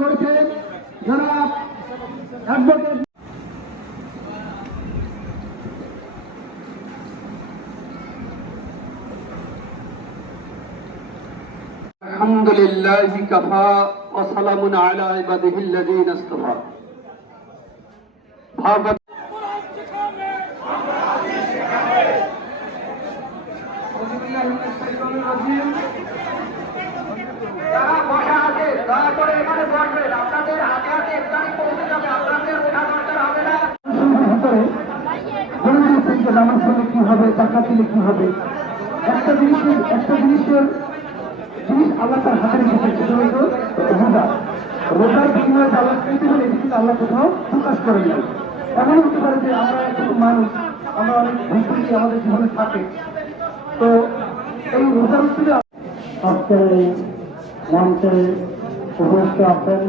করেছেন যারা অ্যাডভোকেট আলহামদুলিল্লাহি কাফা ওয়া সালামুন আলা ইবাদিহিল্লাযীনা ইসতাফা। যারা বসা আছে দয়া করে এখানে বসবেন, আপনাদের হাতে হাতে ইফতারি পৌঁছে যাবে, আপনাদের ওঠা দরকার হবে না। নামাজ পড়লে কি হবে, জাকাত দিলে কি হবে, একটা জিনিস আল্লাহ তার হাতের রেখেছে, রোজা। রোজার বিনিময়ে আল্লাহ পেতে হলে এটি কিন্তু আল্লাহ কোথাও প্রকাশ করে নেই। এমন হতে পারে যে আমরা কিছু মানুষ, আমরা অনেক ভুক্তি আমাদের জীবনে থাকে, তো এই রোজার উৎসবে আজকের এই মঞ্চে উপস্থিত আছেন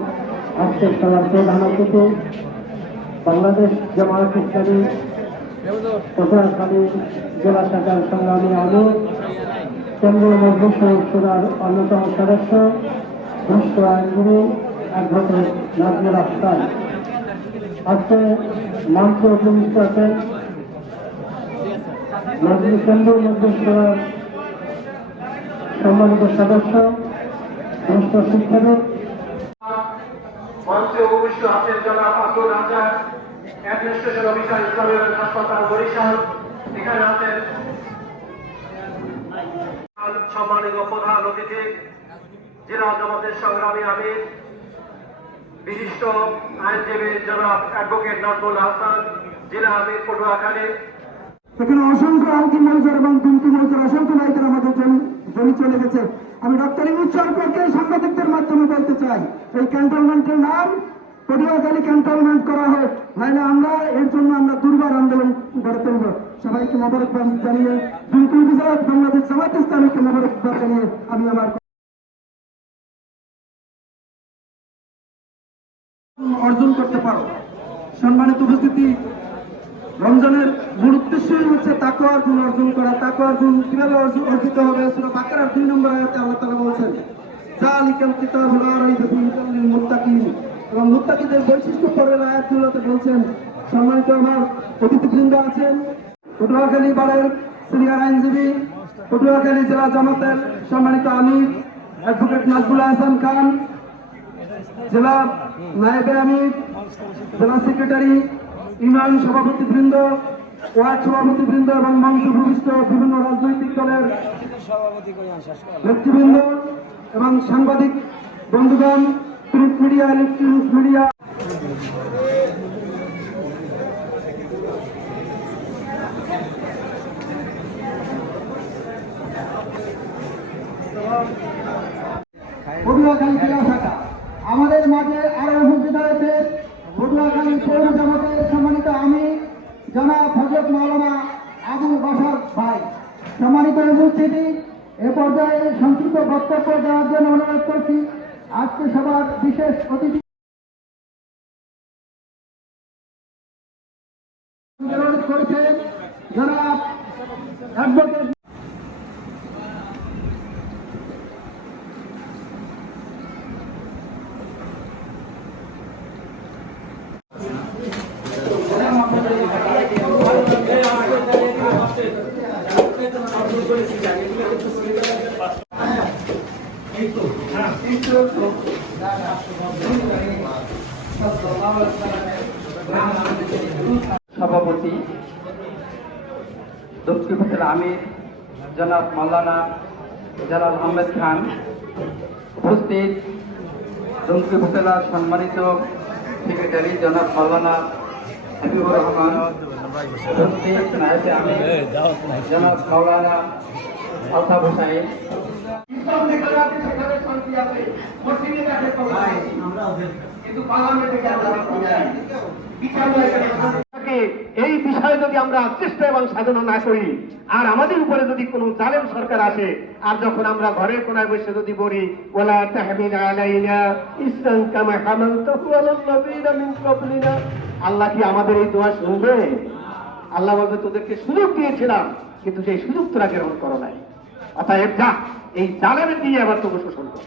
আজকের খেলার প্রধান অতিথি বাংলাদেশ জামায়াত ইসলামী পটুয়াখালী জেলা শাখার সংগ্রামী আমির, কেন্দ্রীয় মজলিস সুরার অন্যতম সদস্য বরিষ্ঠ আইনজীবী অ্যাডভোকেট নাজমুল আহসান। আজকে মঞ্চে উপস্থিত আছেন কেন্দ্রীয় মজলিস সুরার সম্মানিত সদস্য বরিষ্ঠ শিক্ষাবিদ। মঞ্চে উপস্থিত আছেন জনাব আব্দুল রাজ্জাক, অ্যাডমিনিস্ট্রেশন অফিসার, ইসলামী হাসপাতাল বরিশাল। এখানে আছেন সম্মানিত প্রধান অতিথি জেলা জামাতের সংগ্রামী আমির, বিশিষ্ট আইনজীবী জনাব অ্যাডভোকেট নাজমুল আহসান, জেলা আমির পটুয়াখালী। এখানে অসংখ্য অন্তিম মৌজার এবং দুমতি মৌজার অসংখ্য ভাইদের আমাদের জমি চলে গেছে। আমি ডক্টর ইউনুস সরকারকে সাংবাদিকদের মাধ্যমে বলতে চাই, এই ক্যান্টনমেন্টের নাম পটুয়াখালী ক্যান্টনমেন্ট করা হোক, নাহলে আমরা এর জন্য আমরা দুর্বার আন্দোলন গড়ে তুলব। সবাইকে মোবারকবাদ জানিয়ে বিলকুল গুজরাট বাংলাদেশ জামায়াত ইসলামীকে মোবারকবাদ জানিয়ে আমি আমার অর্জন করতে পারো। সম্মানিত উপস্থিতি, রমজানের মূল উদ্দেশ্যই হচ্ছে তাকওয়ার গুণ অর্জন করা। তাকওয়ার গুণ কিভাবে অর্জিত হবে? সূরা বাকারার 2 নম্বর আয়াতে আল্লাহ তাআলা বলেছেন, যালিকাল কিতাবু লা রাইবা ফীহি হুদাল লিল মুত্তাকিন। এবং মুত্তাকিদের বৈশিষ্ট্য পরের আয়াতগুলোতে বলছেন। সম্মানিত আমার অতিথিবৃন্দ আছেন, পটুয়াখালী বারের সিনিয়র আইনজীবী, পটুয়াখালী জেলা জামাতের সম্মানিত আমির অ্যাডভোকেট নাজমুল আহসান খান, জেলা নায়েবে আমির, জেলা সেক্রেটারি, ইউনিয়ন সভাপতিবৃন্দ, ওয়ার্ড সভাপতিবৃন্দ এবং মঞ্চ ভূমিষ্ঠ বিভিন্ন রাজনৈতিক দলের নেতৃবৃন্দ এবং সাংবাদিক বন্ধুগণ, print media, electronics media, Patuakhali জেলা শাখা আমাদের মাঝে আরো উপস্থিত হয়েছে পটুয়াখালী পৌর জামাতের সম্মানিত আমির জনাব হযরত মাওলানা আবু বশর ভাই। সম্মানিত উপস্থিতি, এ পর্যায়ে সংক্ষিপ্ত বক্তব্য দেওয়ার জন্য অনুরোধ করছি আজকে সবার বিশেষ অতিথি অনুরোধ করেছেন জনাব অ্যাডভোকেট সভাপতি দক্ষিণ উপজেলা আমির জনাব মাওলানা জালাল আহমেদ খান, উপস্থিত দক্ষিণ উপজেলার সম্মানিত সেক্রেটারি জনাব মাওলানা হাবিবুর রহমান, উপস্থিত নায়েবে আমির জনাব মাওলানা আলতাফ হোসাইন। এই বিষয়ে যদি আমরা চেষ্টা এবং সাধনা না করি, আর আমাদের উপরে যদি কোনো জালেম সরকার আসে, আর যখন আমরা ঘরের কোনায় বসে যদি বলি ওয়ালা তাহমিল আলাইনা ইসরান কামা হামালতাহু আলাল নবিয়িনা মিন ক্বাবলিনা, আল্লাহ কি আমাদের এই দোয়া শুনবে? আল্লাহ বলবে তোদেরকে সুযোগ দিয়েছিলাম, কিন্তু সেই সুযোগ তোরা গ্রহণ করো নাই। অতএব যা এই জালেমের দিয়ে আবার তোকে শোষণ কর।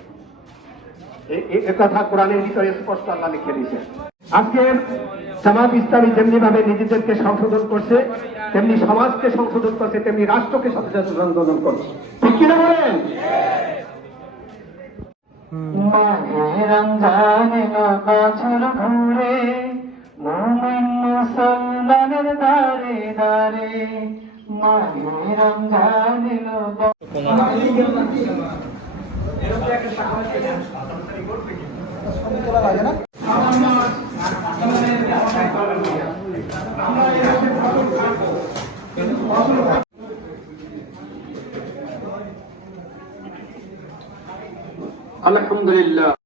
কথা কোরআনের ভিতরে স্পষ্ট আল্লাহ লিখে দিয়েছেন। আজকে জামাত ইসলামী যেমনি ভাবে নিজেদেরকে সংশোধন করছে, তেমনি সমাজকে সংশোধন করছে, তেমনি রাষ্ট্রকে সংশোধন করছে। ঠিক কিনা বলেন? রমজান এলো বছর ঘুরে, মুমিন মুসলমানের দারে দারে, মাহে রমজান এলো। আলহামদুলিল্লাহ।